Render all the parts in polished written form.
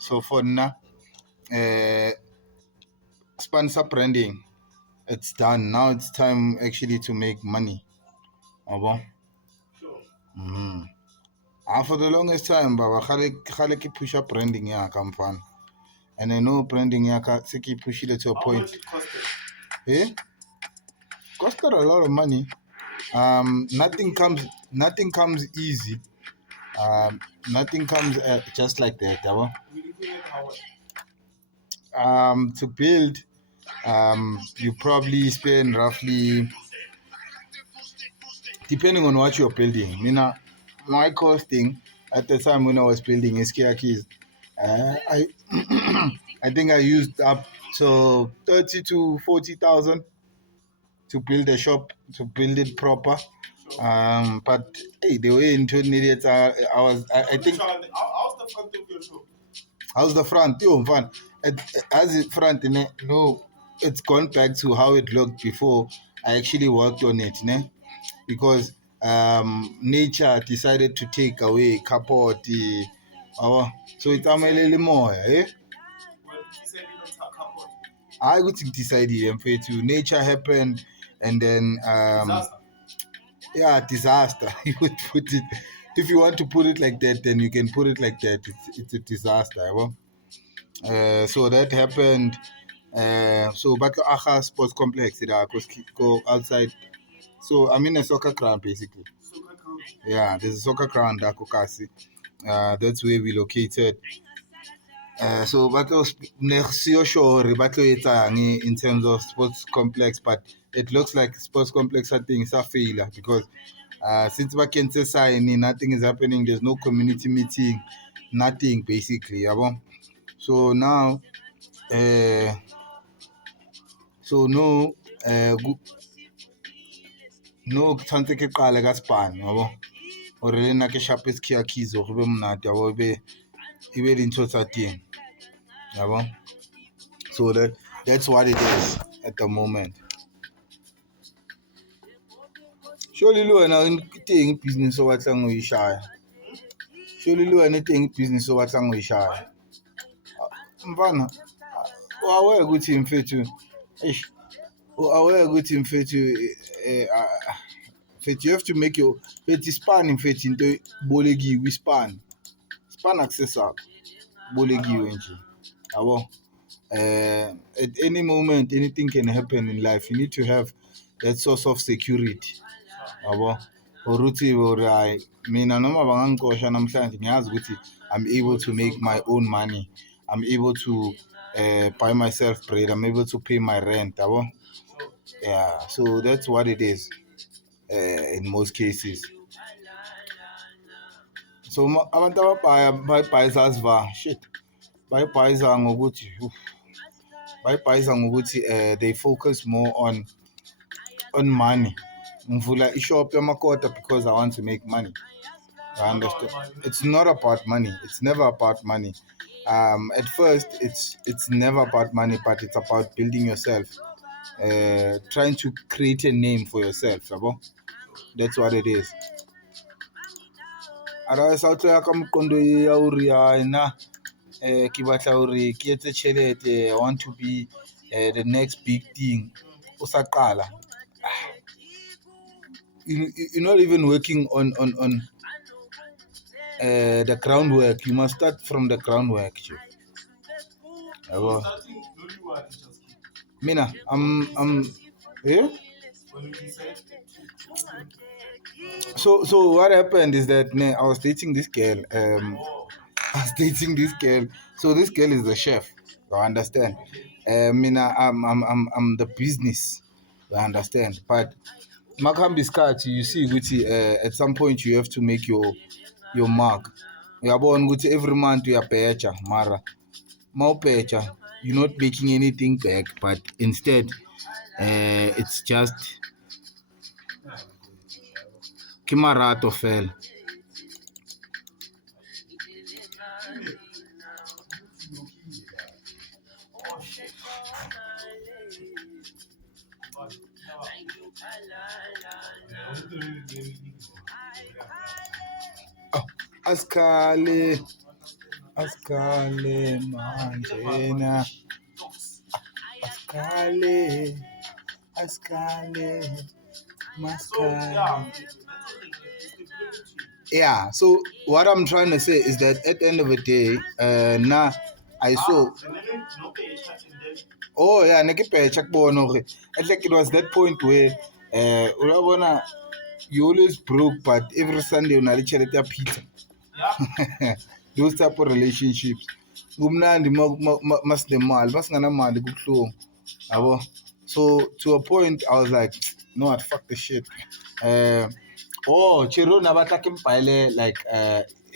So for now, sponsor branding, it's done. Now it's time actually to make money. Abo. Mm-hmm. For the longest time, Baba, khale ke push up branding ya kamfan. And I know branding ya ka se ke push it to a point. Eh? Costed a lot of money. Nothing comes easy. Nothing comes just like that. Yabo. To build, you probably spend roughly, depending on what you're building. My costing at the time when I was building Iskia keys, I I think I used up to 30 to 40,000 to build a shop, to build it proper. But hey, the way into it, I think. How's the front of your shop? How's the front? Yo, fun. As the front, no, it's gone back to how it looked before I actually worked on it, ne? Because nature decided to take away carport, so it's a little more, eh? I would decide to nature happened, and then disaster. You would put it, if you want to put it like that, then you can put it like that. It's a disaster. So that happened. So but Aha Sports Complex, go outside. So I'm in a soccer ground basically. Yeah, there's a soccer ground at Kokasi. That's where we located. So batlo sure in terms of sports complex, but it looks like sports complex thing is a failure because since back in sign, nothing is happening. There's no community meeting, nothing basically. So now, so no, no, tshwantse ke qale ka span, yabo. Or le nna ke shape skia keys go be monate, yabo, ebe dintho tsa teng. Yabo. So that's what it is at the moment. Surely le wena teng business o batlang go e shaya. Surely le wena teng business o batlang go e shaya. Mfana, aware ukuthi mfethu. Eish. Aware ukuthi mfethu mfethu you have to make your mfethu span mfethu into bolekiwe span. Span access up. Bolekiwe nje. Yabo. At any moment anything can happen in life. You need to have that source of security. Yabo. Uruthi uri mina noma bangangikosha namhlanje ngiyazi ukuthi I'm able to make my own money. I'm able to buy myself bread. I'm able to pay my rent. Yabo. Yeah, so that's what it is in most cases. So abantu ababhaya bayibhayisa asiva shit. Bayibhayisa ngokuthi they focus more on money. Ngivula ishop yamakota because I want to make money. I understand. It's not about money. It's never about money. At first, it's never about money, but it's about building yourself, trying to create a name for yourself. That's what it is. Otherwise, I'll tell you, I want to be the next big thing. Usaqala. You're not even working on the groundwork. You must start from the groundwork. Mina, yeah. So what happened is that I was dating this girl. I was dating this girl. So this girl is the chef. You understand? Mina, I'm the business. You understand? But Makambi Skat, you see, Guti, at some point you have to make your mark. You are born Guti every month you are pecha, Mara. More pecha. You're not making anything back, but instead, it's just Kimarato fell. Oh, Askale. Askale manjena. Askale. Askale. Maskale. Yeah, so what I'm trying to say is that at the end of the day, now I saw. Oh yeah, check it's like it was that point where uh you always broke, but every Sunday you literally a pizza. Those type of relationships. Kumnandi masinemali, masinganamali kubuhlungu. Yabo. So to a point I was like, no, what, fuck the shit. Chiro nabatla ke mpile like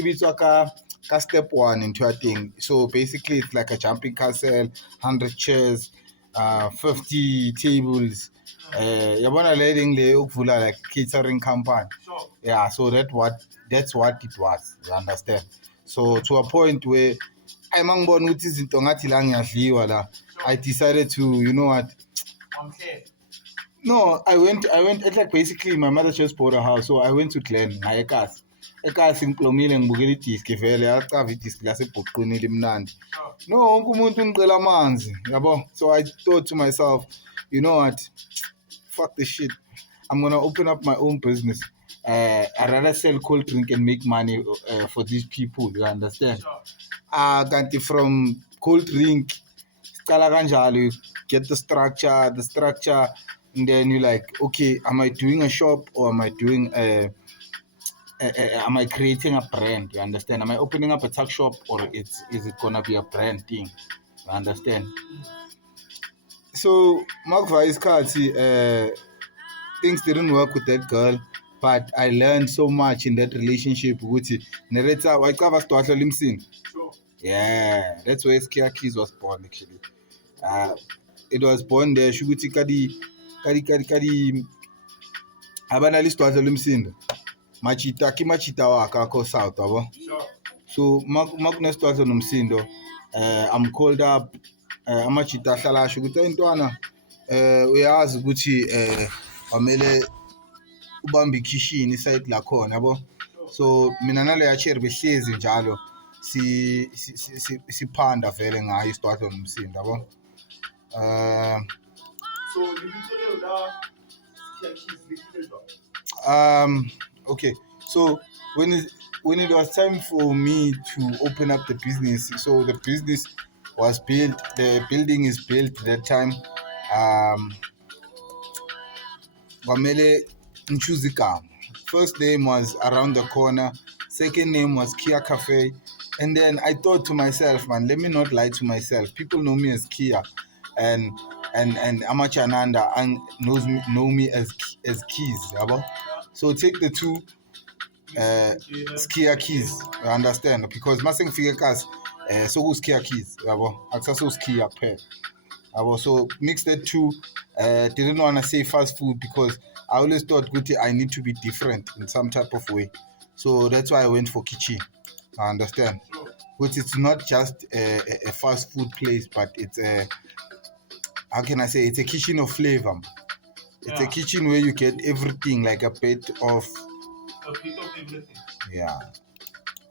ibitswa ka step 1 into a thing. So basically it's like a jumping castle, 100 chairs, 50 tables. Yabona le thing le ukuvula like catering company. Yeah, so that's what it was. You understand? So to a point where ayimangibona ukuthi izinto ngathi la ngiyadliwa la, I decided to, you know what, no, it's like basically my mother just bought a house, so I went to Glen, ngaye eKasi. eKasi ngiplomile ngibukela idiski vele yacava idiski lasebhuqunile imnandi. No, wonke umuntu ungicela amanzi, yabo. So I thought to myself, you know what, fuck this shit. I'm gonna open up my own business. I'd rather sell cold drink and make money for these people, you understand? Kanti from cold drink, scala kanjalo, you get the structure, and then you're like, okay, am I doing a shop or am I doing am I creating a brand? You understand? Am I opening up a tuck shop or is it gonna be a brand thing? You understand? So Mark Vaiskati, things didn't work with that girl, but I learned so much in that relationship. Ukuthi narrator wayicava Stwahla Limsini. Yeah, that's where Skia Keys was born actually. It was born there. Shuguti kadi abana listwahla Limsini. Machita waka ko south, abo. So makunestwahla nomsindo. I'm called up. Amachita hlala shuguti intwana. Uyazi ukuthi amele ubamba ikishini side la khona yabo. So mina naleya chair behlezi njalo siphanda vele ngayo isitwadlo nomsindo yabo. Okay, so when it was time for me to open up the business, so the business was built, the building is built that time. Kwamele ngichoose igama. First name was Around the Corner, second name was Kia Cafe, and then I thought to myself, man, let me not lie to myself. People know me as Kia, and Amachananda and know me as Keys, yabo. So take the two Kia Keys, you understand? Because masing figures so who's Kia Keys, yabo. Aksaso Kia pair. So mix the two. Didn't want to say fast food because I always thought I need to be different in some type of way. So that's why I went for kitchen. I understand. But it's not just a fast food place, but it's a, how can I say, it's a kitchen of flavor. It's a kitchen where you get everything, like a bit of everything. Yeah,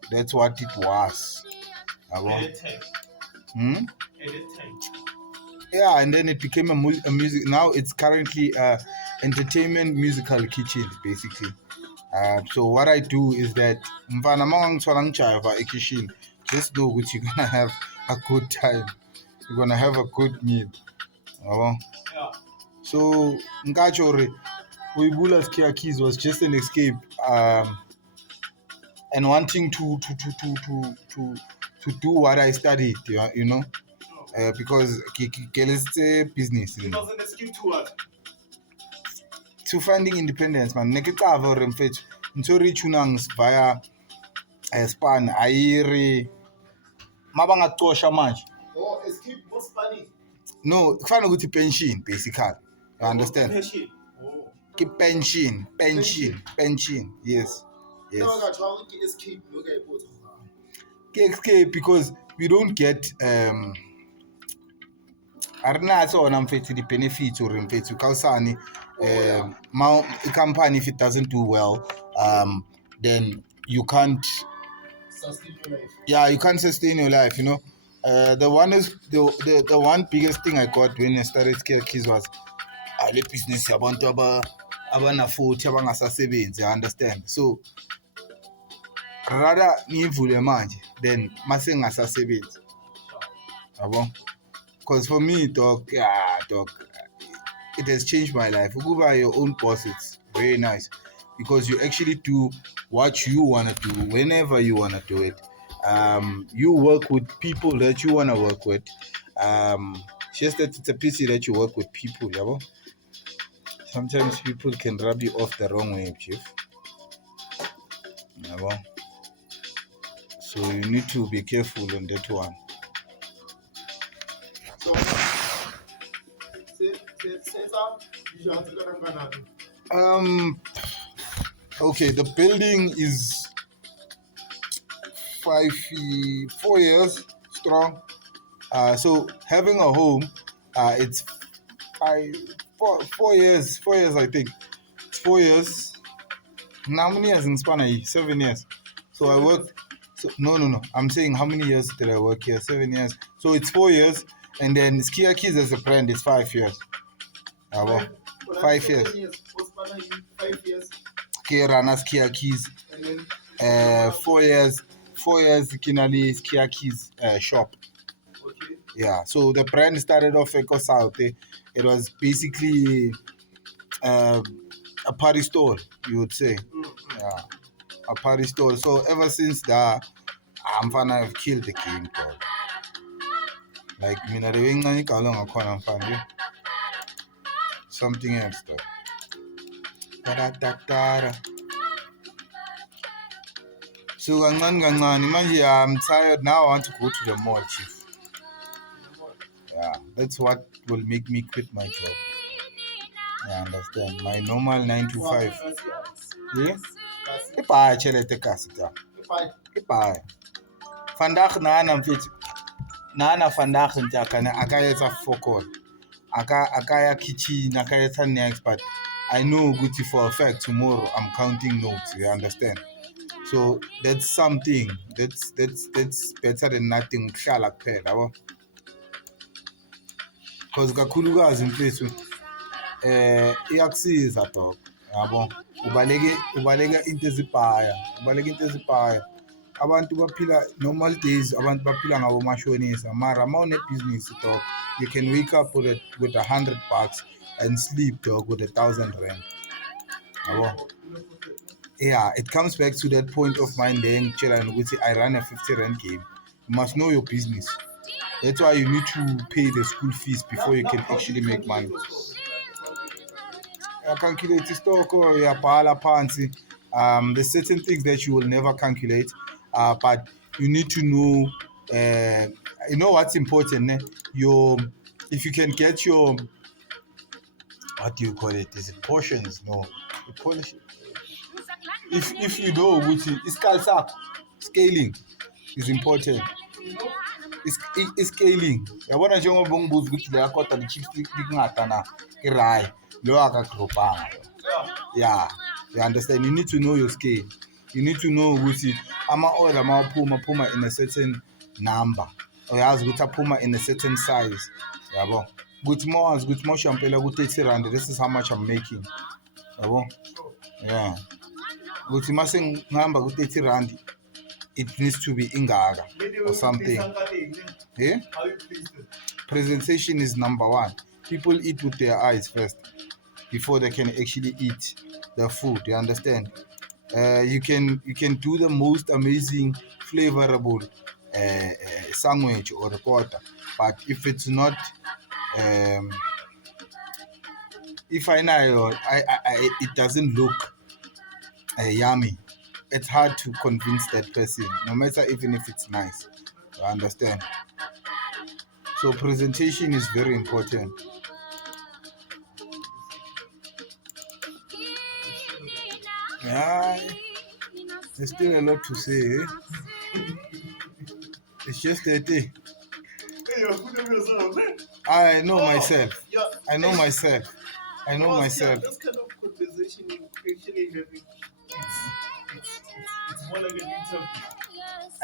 that's what it was. Yeah, and then it became a music. Now it's currently entertainment musical kitchen, basically. So what I do is that just know that you're gonna have a good time. You're gonna have a good meal. So Ngachore, Uibula's Kia Keys was just an escape, and wanting to do what I studied, you know. Because it's business. It was an escape to what? To finding independence, man. Nekicava remfethu. Ntori chunangs via span ayiri mabangacosha manje. Oh, escape was funny. No, kufana ukuthi pension basically. You understand? Pension. Oh. Keep pension. Yes. No, escape. Escape because we don't get arinaso ona mfethu the benefits or mfethu kausani a company, if it doesn't do well, then you can't Yeah, you can't sustain your life, you know. The one is the one biggest thing I got when I started Skia Keys was le business yabantu abanafuthi abangasasebenzi, I understand. So rather ngivule manje then mase ngingasasebenzi, yabo. Because for me, dog, yeah, dog, it has changed my life. Ukuba your own boss, it's very nice because you actually do what you want to do whenever you want to do it. You work with people that you want to work with. Just that it's a pity that you work with people, yeah. Sometimes people can rub you off the wrong way, chief. Yeah, so you need to be careful on that one. Okay, the building is 4 years strong. So having a home, it's 4 years. 4 years, I think. It's 4 years. How many years in Spain? 7 years. So I worked. So no. I'm saying how many years did I work here? 7 years. So it's 4 years, and then Skia Keys as a brand is 5 years. 5 years. 5 years. Okay, Rana Skia Keys. 4 years. 4 years Kinali Skia Keys shop. Okay. Yeah. So the brand started off Eco South. It was basically a party store, you would say. Yeah. A party store. So ever since that, I'm gonna have killed the game, dog. Like something else, though. So manje I'm tired now. I want to go to the mall, chief. Yeah, that's what will make me quit my job. I understand. My normal 9 to 5. Yeah? Ipaya chelete kasi ta. Ipaya. Vandaag nana vandaag nta kana akayetsa fokol. Akaya kitchen, akayetsa next, but I know good for a fact tomorrow I'm counting notes, you understand? So that's something that's better than nothing. Kuhlala kuphela, yabo. Because kakhulukazi mfethu iyakusiza dog, yabo. Ubaleka into ezibhaya. Abantu baphila normal days, abantu baphila ngabo mashonisa. Mara ma business dog, you can wake up with $100 and sleep dog with 1,000 rand. Yabo. Yeah, it comes back to that point of mine then I run a 50 rand game. You must know your business. That's why you need to pay the school fees before you can actually make money. Calculate stock or there's certain things that you will never calculate, but you need to know. You know what's important? If you can get your, what do you call it? Is it portions? No, you call it. If you know which is scaling is important. It's scaling. Yabona njengoba ngibuza ukuthi leya kodwa the chips likungata na irai lo akagropanga. Yeah, you understand. You need to know your scale. You need to know ukuthi ama-order amaphuma in a certain number. Uyazi ukuthi aphuma in a certain size. Yabo. Ukuthi mawazi ukuthi mawushampela ku-30 rand, this is how much I'm making. Yabo. Yeah. Ukuthi mase ngihamba ku-30 rand, it needs to be ingaka or something. Yeah? Presentation is number one. People eat with their eyes first before they can actually eat the food. You understand? You can do the most amazing, flavorable sandwich or a porter, but if it's not, if I know it doesn't look yummy, it's hard to convince that person, no matter even if it's nice. You understand? So presentation is very important. Yeah, there's still a lot to say. It's just that I know myself. I know myself. I know myself. This kind of conversation you actually having, it's more like an interview.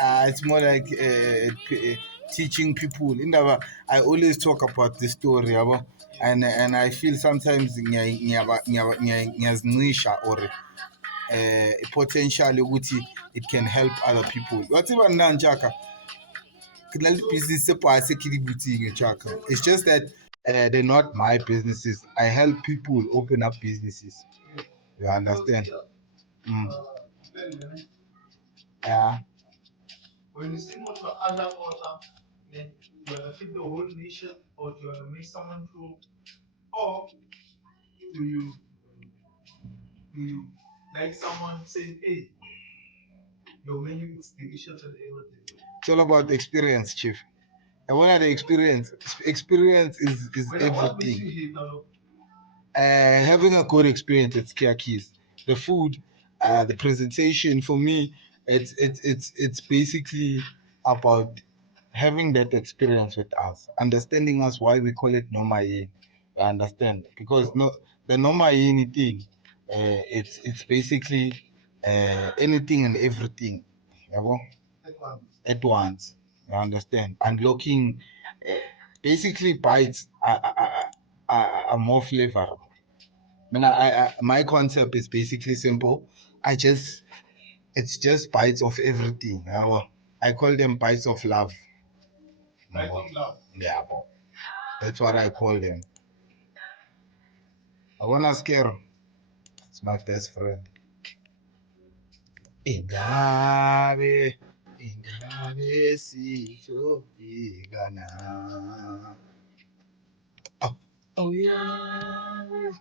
It's more like teaching people. I always talk about this story, yabo, and I feel sometimes ngiyazicisha or potential ukuthi it can help other people. Whatever nanjaka, business it's just that they're not my businesses. I help people open up businesses. You understand? Mm. Yeah. When you sing with the other author, then you want to feed the whole nation, or do you want to make someone feel, or do you do you like someone saying, hey, your menu is delicious and everything? It's all about the experience, Chief. And what are the experience? Experience is everything. Having a good experience at Skia Keys. The food, the presentation for me, it's basically about having that experience with us, understanding us why we call it Noma Yin. You understand? Because no the Noma Yin thing, it's basically anything and everything. Yabo? At once. You understand? Unlocking basically bites are more flavorful. My concept is basically simple. It's just bites of everything. I call them bites of love. Bites of love. Yeah, bro. That's what I call them. I wanna scare. It's my best friend. Ingabe, ingabe sitobigana. Oh, oh yeah.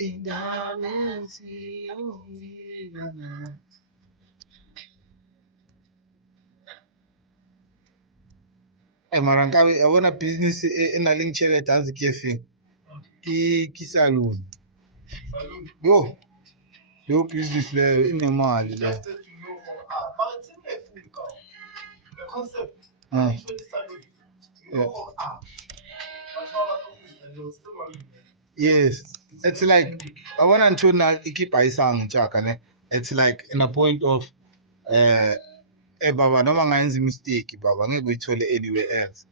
Ingabe sitobigana. Mara nkabe I want a business in a link tšhelete a se ke feng ke saloon yo yo business leyo inemali leyo yes it's like I want to na ikibhayisanga njaka ne it's like in a point of baba noma ngayenza mistake baba ngeke uyithole anywhere else.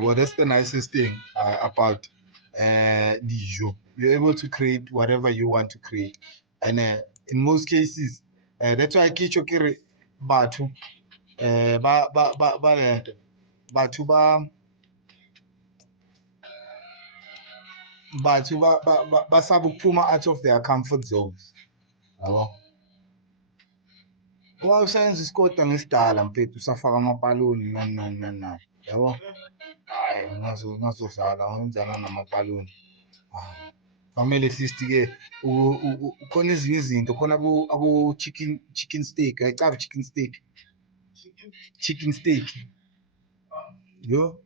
Well, that's the nicest thing about dijo. You're able to create whatever you want to create, and in most cases, that's why I keep talking batho batho basaba ukuphuma out of their comfort zones. Yabo. Uma usayenza isikota ngesidala mfethu usafaka amapaloni nani yabo. Hayi ngazodlala ngenzana namapaloni. Family sister-ke khona ezinye izinto khona aku chicken steak ayicaba chicken steak yo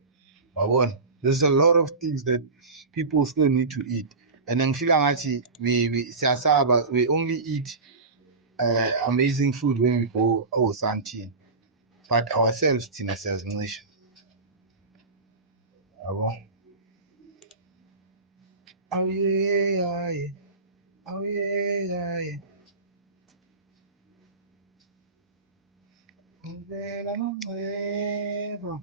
wabona there's a lot of things that people still need to eat and ngifila ngathi siyasaba we only eat amazing food when we go Sandton but ourselves thina siyazincisha yabo oh yeah yeah oh yeah yeah ngivela amacebo.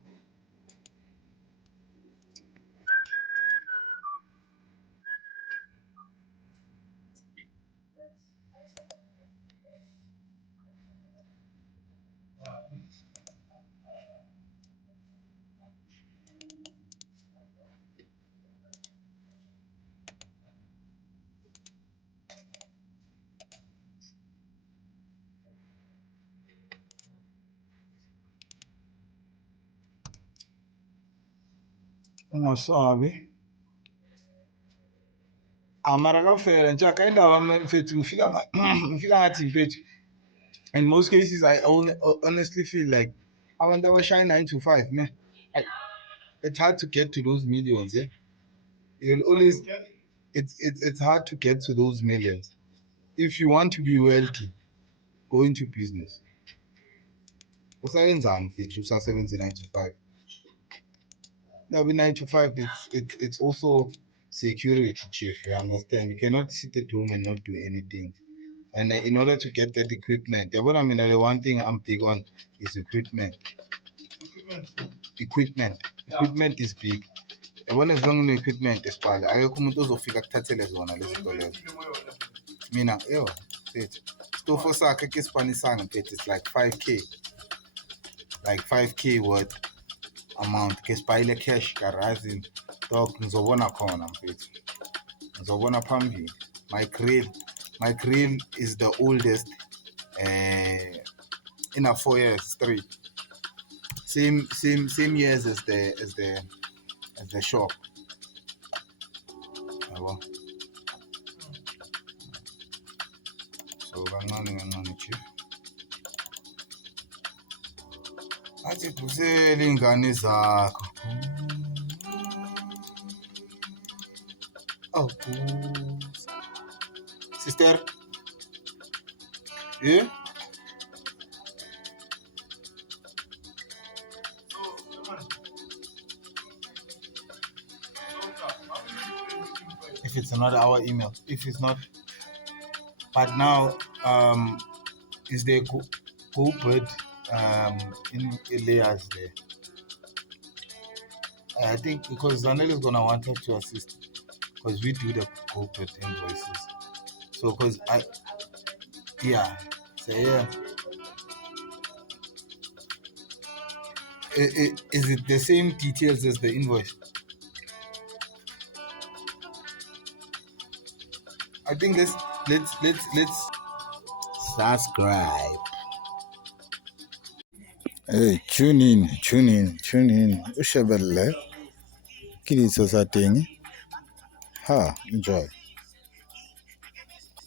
Ungasabi amara kafela nje akaendaba mfethu ngifika ngathi mfethu in most cases honestly feel like abantu abashaya 9 to 5 man it's hard to get to those millions yeah you'll always it's hard to get to those millions if you want to be wealthy go into business usayenzani mfethu usasebenze 9 to 5 now with 9 to 5 it's also security chief you understand you cannot sit at home and not do anything And in order to get that equipment, yeah, but I mean, the one thing I'm big on is equipment. Equipment is big. Yabona as long equipment esiphala akekho umuntu ozofika kuthathele zona lezi zinto lezo. Mina mfethu stofo sakhe ke sipanisanga mfethu, it's like 5k worth amount ke sibhayile cash garazi dog ngizobona khona mfethu, ngizobona phambili. My grill is the oldest in a 4 years straight, same years as the shop. Yabo, so kancane chief athi kusele ingane zakho. Oh, sister, yeah. If it's not our email, if it's not, but now is there GoBird in layers there? I think because Zanel is gonna want us to assist because we do the GoBird invoices. So because is it the same details as the invoice? I think let's subscribe. Hey, tune in. Ushebelle. Kili sosating. Ha, enjoy.